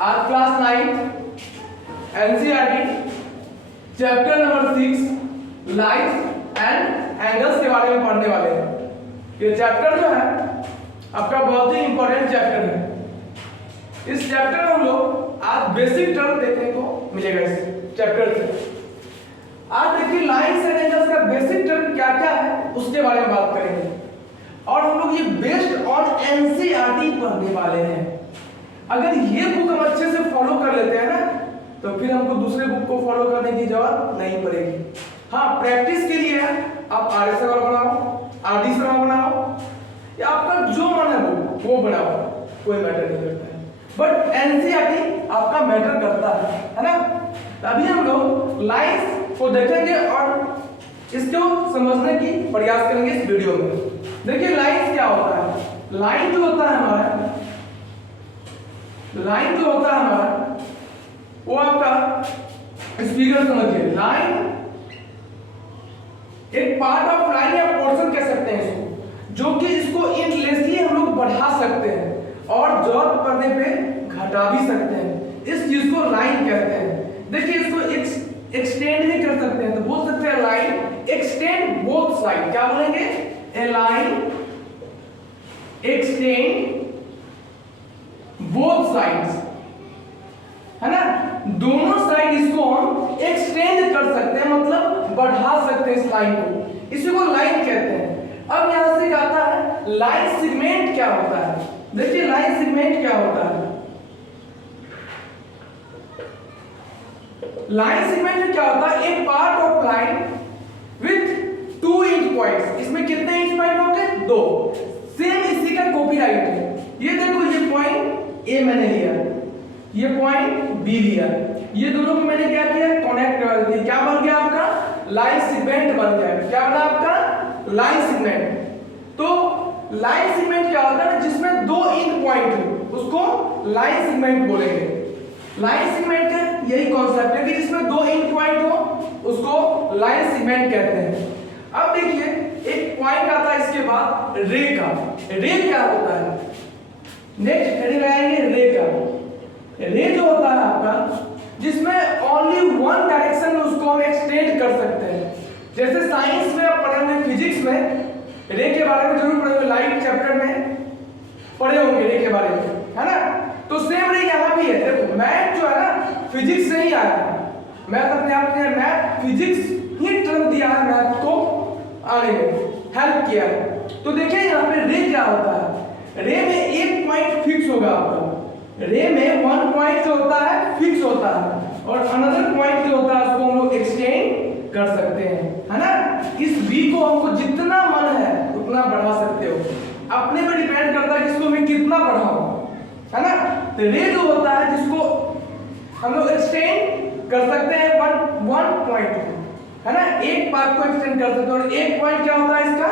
आज class 9 NCERT chapter number 6 lines and angles के बारे में पढ़ने वाले हैं। ये चैप्टर जो है आपका बहुत ही इंपॉर्टेंट चैप्टर है। इस चैप्टर में हम लोग आज बेसिक टर्म देखने को मिलेगा इस चैप्टर से। आज देखिए लाइन्स एंड एंगल्स का बेसिक टर्म क्या क्या है उसके बारे में बात करेंगे और हम लोग ये बेस्ड ऑन एनसीईआरटी पढ़ने वाले हैं। अगर ये बुक हम अच्छे से फॉलो कर लेते हैं ना तो फिर हमको दूसरे बुक को फॉलो करने की जरूरत नहीं पड़ेगी। हाँ, प्रैक्टिस के लिए है, आप आर एस बनाओ, आर डी बनाओ या आपका जो मन है वो बनाओ, कोई मैटर नहीं करता है। बट एनसीईआरटी आपका मैटर करता है ना। अभी हम लोग लाइन्स को देखेंगे और इसको समझने की प्रयास करेंगे इस वीडियो में। देखिए लाइन्स क्या होता है। लाइन जो होता है हमारा वो आपका स्पीकर समझिए। लाइन एक पार्ट ऑफ लाइन या पोर्शन कह सकते हैं इसको, जो कि इसको एंडलेसली हम लोग बढ़ा सकते हैं और जरूरत पड़ने पे घटा भी सकते हैं। इस चीज को लाइन कहते हैं। देखिए इसको एक्सटेंड भी कर सकते हैं, तो बोल सकते हैं लाइन एक्सटेंड बोथ साइड। क्या बोलेंगे? ए लाइन एक्सटेंड बोथ साइड्स, है ना। दोनों साइड इसको हम एक्सटेंड कर सकते हैं, मतलब बढ़ा सकते हैं इस लाइन को, इसी को लाइन कहते हैं। अब यहां से आता है लाइन सेगमेंट क्या होता है। देखिए लाइन सेगमेंट क्या होता है। लाइन सेगमेंट में क्या होता है? A part of line with 2 inch points. इसमें कितने इंच पॉइंट होंगे? 2। सेम इसी का कॉपीराइट है। ये देखो, ये पॉइंट ए मैंने लिया, ये पॉइंट बी लिया, ये दोनों को मैंने क्या किया? कनेक्ट कर दिया। क्या बन गया आपका? लाइन सेगमेंट बन गया। क्या बना आपका? Line segment. तो लाइन सेगमेंट क्या होता है? जिसमें 2 इंच पॉइंट हो उसको लाइन सेगमेंट बोलेंगे। लाइन सेगमेंट का यही कॉन्सेप्ट है कि जिसमें 2 इंच पॉइंट हो उसको लाइन सेगमेंट कहते हैं। अब देखिए एक पॉइंट आता है इसके बाद रे का। रे क्या होता है? नेक्स्ट हेडिंग लगाएंगे रे का। रे जो होता है आपका जिसमें ओनली वन डायरेक्शन में उसको हम एक्सटेंड कर सकते हैं। जैसे साइंस में आप पढ़े होंगे, फिजिक्स में रे के बारे में जरूर पढ़े होंगे, लाइट चैप्टर में पढ़े होंगे रे के बारे में, है ना। तो सेम रे यहाँ भी है। देखो मैथ जो है ना फिजिक्स से ही आया है। मैथ अपने आप में मैथ फिजिक्स ही टर्म दिया है, मैथ को आने में हेल्प किया है। तो देखिए यहाँ पे रे क्या होता है। रे में एक पॉइंट फिक्स होगा आपका। रे में 1 पॉइंट जो होता है फिक्स होता है और अनदर पॉइंट जो होता है उसको हम लोग एक्सटेंड कर सकते हैं, है ना। इस v को हमको जितना मन है उतना बढ़ा सकते हो, अपने पे डिपेंड करता है कि इसको मैं कितना बढ़ाऊं, है ना। तो रे जो होता है जिसको हम लोग एक्सटेंड कर सकते हैं वन पॉइंट, है ना। एक पार्ट को एक्सटेंड कर सकते हैं और एक पॉइंट क्या होता है इसका?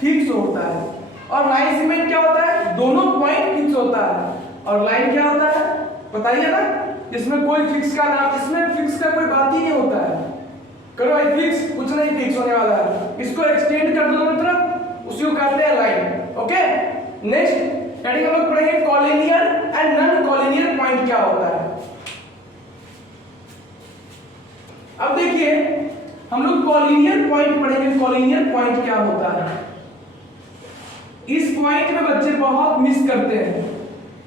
फिक्स होता है। और लाइन सेगमेंट क्या होता है? दोनों पॉइंट फिक्स होता है। और लाइन क्या होता है बताइए ना, इसमें कोई फिक्स का नाम, इसमें फिक्स का कोई बात ही नहीं होता है। करो भाई फिक्स, कुछ नहीं फिक्स होने वाला है। इसको एक्सटेंड कर दो दोनों तरफ, उसी को कहते हैं लाइन। ओके, नेक्स्ट हेडिंग हम लोग पढ़ेंगे collinear and non collinear point क्या होता है। अब देखिए हम लोग कॉलिनियर पॉइंट पढ़ेंगे। कॉलिनियर पॉइंट क्या होता है? इस पॉइंट में बच्चे बहुत मिस करते हैं।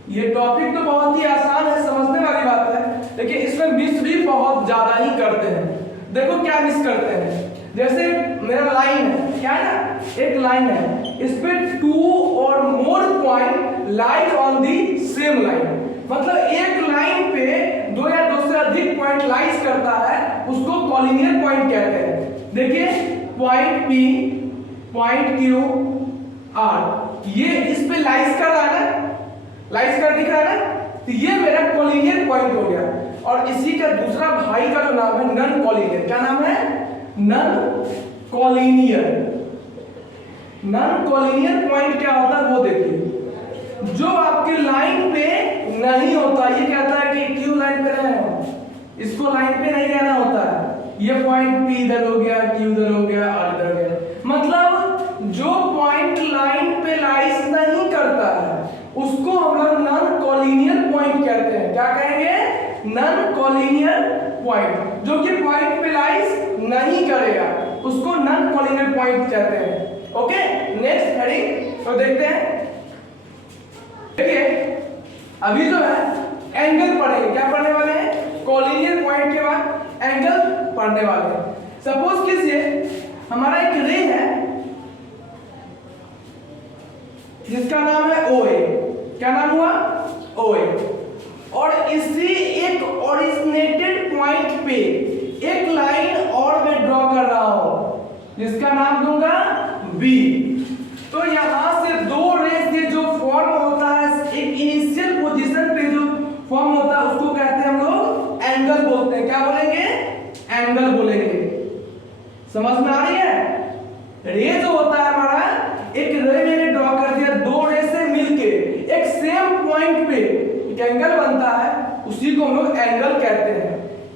ये टॉपिक तो बहुत ही आसान है, समझने वाली बात है, लेकिन इसमें मिस भी बहुत ज्यादा ही करते हैं। देखो क्या मिस करते हैं। जैसे मेरा लाइन है, क्या है ना, एक लाइन है, इस पे 2 और more point lies on the same line. मतलब एक लाइन पे 2 या 2 से अधिक पॉइंट लाइज करता है, उसको कॉलिनियर पॉइंट कहते हैं। देखिए point P, point Q, R, ये इस पे लाइज कर रहा है ना, लाइज कर दिख रहा है ना, तो ये मेरा कॉलिनियर पॉइंट हो गया। और इसी का दूसरा भाई का जो नाम है नॉन कॉलिनियर। क्या नाम है? Non collinear. Non collinear point क्या होता है वो देखिए, जो आपकी लाइन पे नहीं होता। ये कहता है कि क्यू लाइन पे रहे, इसको लाइन पे नहीं रहना होता है। ये पॉइंट P इधर हो गया, Q इधर हो गया, R इधर हो गया। मतलब जो पॉइंट लाइन पे लाइज नहीं करता है उसको हम लोग नॉन कॉलिनियर पॉइंट कहते हैं। क्या कहेंगे? नॉन कॉलिनियर पॉइंट, जो कि पॉइंट पे लाइज नहीं करेगा, उसको नॉन कॉलिनियर पॉइंट कहते हैं। ओके, नेक्स्ट हेडिंग तो देखते हैं। देखिए अभी जो है एंगल पढ़ेंगे, क्या पढ़ने वाले हैं, कॉलिनियर पॉइंट के बाद एंगल पढ़ने वाले हैं। सपोज कीजिए हमारा एक रे है जिसका नाम है OA, क्या नाम हुआ, OA, और इसी एक ओरिजिनेटेड पॉइंट पे एक लाइन और मैं ड्रॉ कर रहा हूं जिसका नाम दूंगा B। तो यहां से दो रेस से जो फॉर्म होता है, एक इनिशियल पोजीशन पे जो फॉर्म होता है उसको कहते हैं हम लोग एंगल बोलते हैं। क्या बोलेंगे, एंगल बोलेंगे। समझ में आ रही है? रे जो होता है हमारा, एक रे मैंने ड्रॉ कर दिया, दो रे से मिलके एक सेम पॉइंट पे एक एंगल बनता है, उसी को हम लोग एंगल कहते हैं।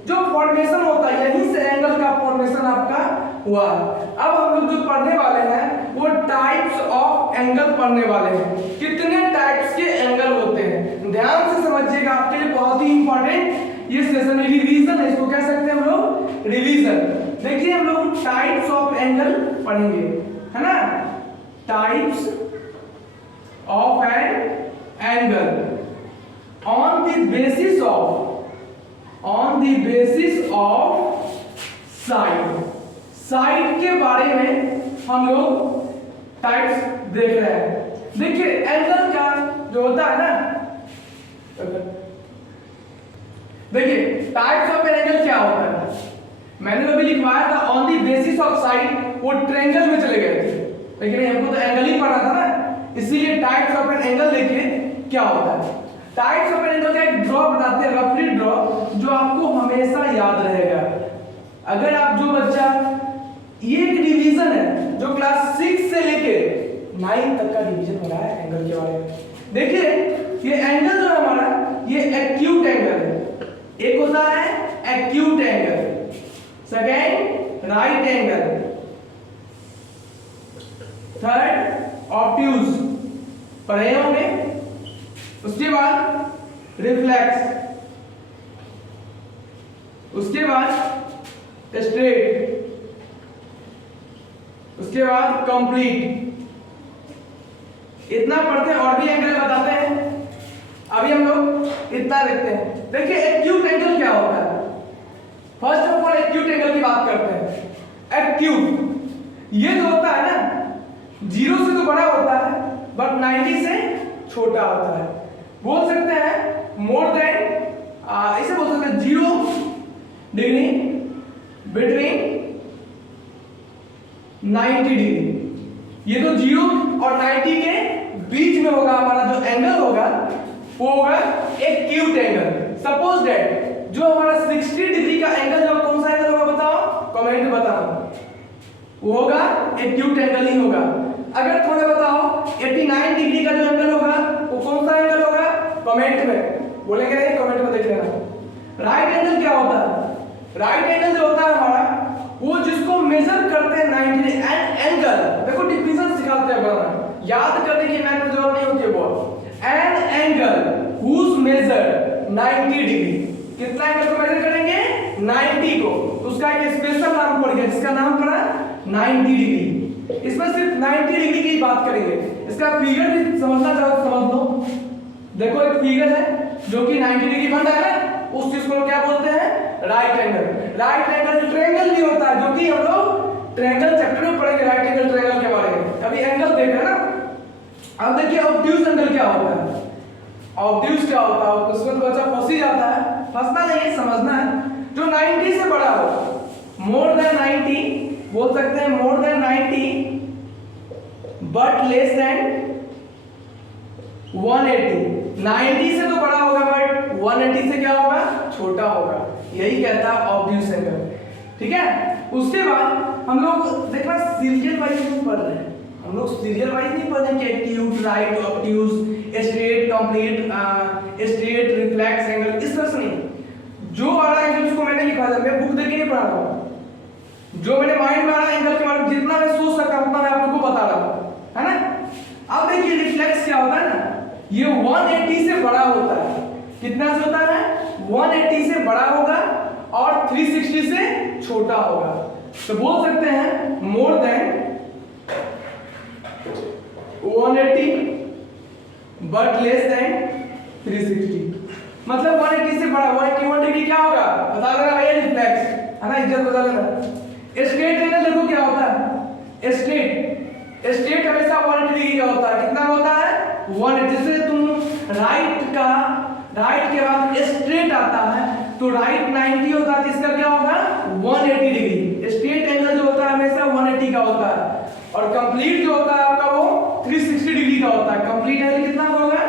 जो फॉर्मेशन होता है यहीं से एंगल का फॉर्मेशन आपका हुआ। अब हम लोग जो पढ़ने वाले हैं वो टाइप्स ऑफ एंगल पढ़ने वाले हैं। कितने टाइप्स के एंगल होते हैं, ध्यान से समझिएगा, आपके लिए बहुत ही इंपॉर्टेंट ये सेशन, रिवीजन है, इसको कह सकते हैं हम लोग रिवीजन। देखिए हम लोग टाइप्स ऑफ एंगल पढ़ेंगे, है ना, types of an angle on the basis of side. Side के बारे में हम लोग टाइप्स देख रहे हैं। देखिए एंगल का जो होता है ना, देखिए टाइप्स ऑफ एंगल क्या होता है, मैंने अभी लिखवाया था on the basis of side, वो ट्रायंगल में चले गए थे, लेकिन हमको तो एंगल ही पढ़ना था ना, इसीलिए टाइप्स ऑफ एन एंगल देखिए क्या होता है। टाइप्स ऑफ एन एंगल का एक ड्रॉ बनाते हैं, रफली ड्रॉ, जो आपको हमेशा याद रहेगा। अगर आप जो बच्चा, ये एक डिवीजन है जो क्लास 6 से लेके 9 तक का डिवीजन हो रहा है एंगल के बारे में। देखिए ये एंगल जो है हमारा, ये एक्यूट एंगल है। एक होता है acute angle, second right angle, third obtuse, पढ़े होंगे। उसके बाद रिफ्लेक्स, उसके बाद स्ट्रेट, उसके बाद कंप्लीट। इतना पढ़ते हैं और भी एंगल बताते हैं, अभी हम लोग इतना देखते हैं। देखिए एक्यूट एंगल क्या होता है, first of all acute angle की बात करते हैं। एक्यूट ये जो होता है ना, 0 से तो बड़ा होता है बट 90 से छोटा होता है। बोल सकते हैं मोर देन, इसे बोल सकते हैं 0 डिग्री बिटवीन 90 डिग्री। ये तो 0 और 90 के बीच में होगा हमारा जो एंगल होगा, वो होगा एक्यूट एंगल। सपोज दैट जो हमारा 60 डिग्री का एंगल जो कौन सा एंगल होगा बताओ, कमेंट में बताओ, वो होगा एक्यूट एंगल ही होगा। अगर थोड़ा बताओ 89 डिग्री का जो एंगल होगा वो कौन सा एंगल होगा, कमेंट में बोलेंगे, नहीं कमेंट में देख लेना। राइट एंगल क्या होता है, राइट एंगल जो होता है हमारा, वो जिसको मेजर करते हैं 90 एंड एंगल, देखो डिफिनेशन सिखाते हैं बना, याद करने की मेहनत जरूरत नहीं होती है बहुत। An angle whose measure 90 degree, कितना एंगल को मेजर करेंगे 90 को, तो उसका एक स्पेशल नाम पड़ गया जिसका नाम पड़ा 90 डिग्री। इसमें सिर्फ 90 डिग्री की बात करेंगे। इसका फिगर भी समझना चाहो समझ लो। देखो एक फिगर है जो कि 90 डिग्री बन रहा है, उस चीज को क्या बोलते हैं, right angle. Right angle triangle भी होता है, जो कि हम लोग ट्रायंगल चैप्टर में पढ़ेंगे, राइट एंगल ट्रायंगल के बारे में। अभी एंगल देख रहे हैं ना। अब देखिए ऑब्ट्यूज एंगल क्या होता है, ऑब्ट्यूज क्या होता है, उसमें तो बच्चा फंस ही जाता है, फंसना नहीं है, समझना है। जो 90 से बड़ा हो, मोर देन 90, बोल सकते हैं more than 90 but less than 180। 90 से तो बड़ा होगा बट 180 से क्या होगा, छोटा होगा, यही कहता है ऑब्ट्यूज एंगल। ठीक है, उसके बाद हम लोग देखना सीरियल वाइज नहीं पढ़ रहे हैं, हम लोग सीरियल वाइज नहीं पढ़ रहे कि acute, right, obtuse, straight, complete, straight, reflex angle, इस तरह से नहीं। जो वाला एंगल जिसको मैंने लिखा था, मैं बुक देख के नहीं पढ़ा रहा हूं, जो मेरे माइंड में आ रहा है एंगल के बारे में जितना मैं सोच सकता हूं उतना मैं आप लोगों को बता रहा हूं, है ना। अब देखिए रिफ्लेक्स क्या होता है ना, ये 180 से बड़ा होता है। कितना से होता है, 180 से बड़ा होगा और 360 से छोटा होगा। तो बोल सकते हैं more than 180 but less than 360। मतलब 180 से बड़ा, 181 डिग्री क्या होगा बता देना भैया, रिफ्लेक्स है ना, इज्जत बता देना। स्ट्रेट एंगल देखो क्या होता है, स्ट्रेट हमेशा 180 डिग्री का होता है। कितना होता है 180। जैसे तुम राइट के बाद स्ट्रेट आता है तो राइट 90 होता है, इसका क्या होगा 180 डिग्री। स्ट्रेट एंगल जो होता है हमेशा 180 का होता है और कंप्लीट जो होता है आपका वो 360 डिग्री का होता है। कंप्लीट एंगल कितना होगा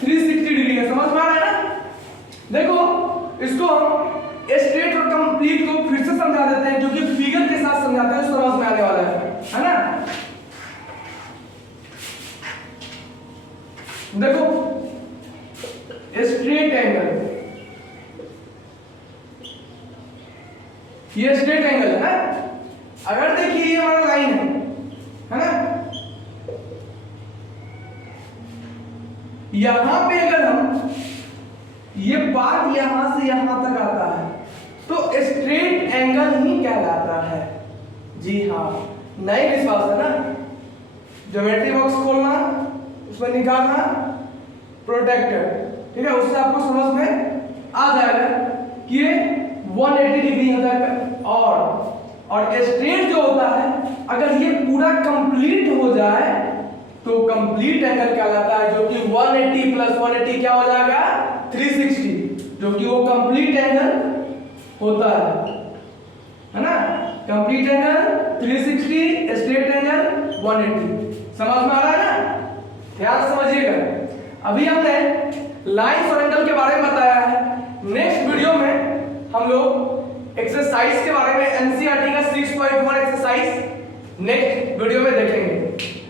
360 डिग्री का। समझ में आ रहा है ना। देखो इसको हम स्ट्रेट और कंप्लीट को फिर से समझा देते हैं, क्योंकि फिगर के साथ समझाते हैं, समझ में आने वाला है ना। देखो स्ट्रेट एंगल, ये स्ट्रेट एंगल है ना। अगर देखिए ये हमारा लाइन है ना, यहां पे अगर हम ये बात यहां से यहां तक आता है तो स्ट्रेट एंगल ही कहलाता है। जी हाँ, नहीं विश्वास है ना, ज्योमेट्री बॉक्स खोलना, उसमें निकालना प्रोटेक्टर, ठीक है, उससे आपको समझ में आ जाएगा कि ये 180 डिग्री होता है। और स्ट्रेट जो होता है अगर ये पूरा कंप्लीट हो जाए तो कंप्लीट एंगल कहलाता है, जो कि 180 प्लस 180 क्या हो जाएगा 360, जो कि वो कंप्लीट एंगल होता है ना। Complete angle 360, straight angle 180। समझ में आ रहा है ना, ध्यान समझिएगा। अभी हमने लाइंस और एंगल के बारे में बताया है। नेक्स्ट वीडियो में हम लोग एक्सरसाइज के बारे में एनसीईआरटी का 6.1 एक्सरसाइज नेक्स्ट वीडियो में देखेंगे।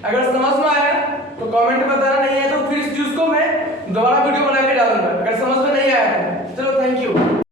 अगर समझ में आया तो कमेंट में बताना, नहीं है तो फिर इस चीज को मैं दोबारा वीडियो बना के डालूंगा। अगर समझ में नहीं आया तो चलो, थैंक यू।